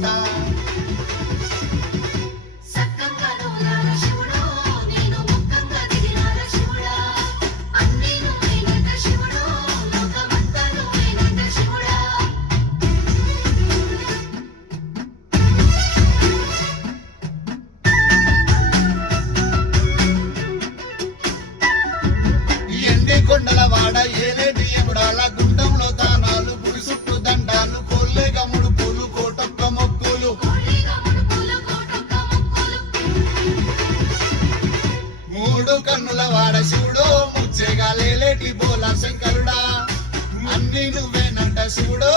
కోట కొండల వాడ ఏలేటి ఎముడాల గుండంలో దానాలు గుడి చుట్టూ దండాలు కోల్లే గముడు పూలు కోటొక్క మొక్కులు మూడు కన్నుల వాడ శివుడో ముచ్చేగా లేలేటి బోల శంకరుడా అన్ని నువ్వేనంట శివుడో